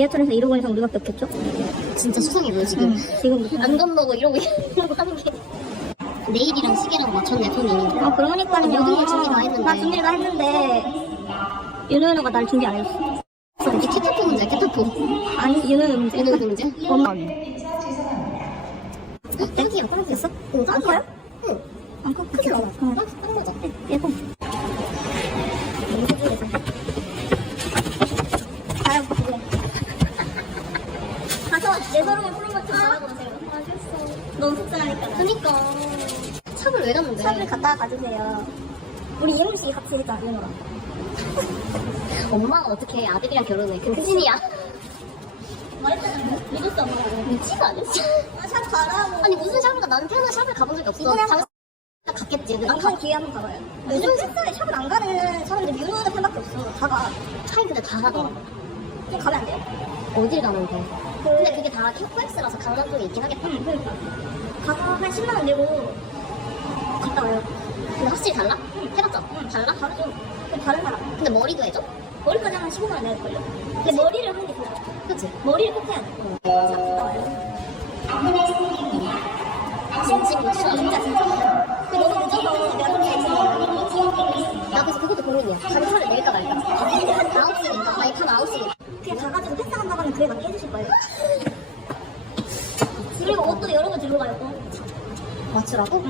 지하철에서 이러고 있는 사람 우리밖에 없겠죠? 진짜 수상해 보여 지금. 지금 안 건너고 이러고 이러고 하는 게. 내일이랑 시계랑 맞췄네 돈이. 아 그러니까요. 모든 걸 준비 다 했는데. 나 준비를 다 했는데 윤호연우가 날 준비 안 해줬어. 이게 캐터포 문제야 캐터포. 아니 윤호연우 문제. 이거 문제? 엄마. 딱이야 딱이었어? 응안 커요? 응. 안 커? 크지 않아. 응. 딱, 딱 맞아. 예뻐. 가요. 가서 내 서름을 푸른 것좀 받아보세요. 알겠어. 너무 속상하니까. 그니까. 샵을 왜 갔는데? 샵을 갔다가 가주세요. 우리 예물식 같이 했잖아, 윤호랑. 엄마가 어떻게 아들이랑 결혼해? 그 큰신이야. 말했잖아. 믿었어, 엄마가. 미친 거 아니야? 아, 샵 가라고. 아니 무슨 샵을 가? 나는 태어나 샵을 가본 적이 없어. 이번에 장... 갔겠지. 근데 한 기회 한번 가봐요. 요즘 팬사에 샵을 안 가는 사람들 윤호는 팬밖에 없어. 다 가. 차이 근데 다 가더라. 좀 가면 안 돼요? 어딜 가는데? 그, 근데 그게 다 KOX라서 강남 쪽에 있긴 하겠다. 응, 그러니까. 가서 한 10만 원 내고 갔다 와요. 근데 확실히 달라? 해봤죠? 달라? 다르죠? 그 다른 사람. 근데 머리도 해줘? 머리까지 하면 15만 원 내야될걸요? 근데 머리를 하는 게 좋아. 그치? 머리를 꼭 해야 돼. 샵 갔다 와요. 진심 고추라. 진짜, 진짜. 근데 너무 늦어서 내가 좀 해야지. 나 그래서 그것도 고민이야. 단차를 낼까 말까. 9시니까. 아니, 밤 9시니까. 그냥 가가지고 맞게 해주실 거예요. 그리고 옷도 여러 개 들고 가요. 또. 맞추라고?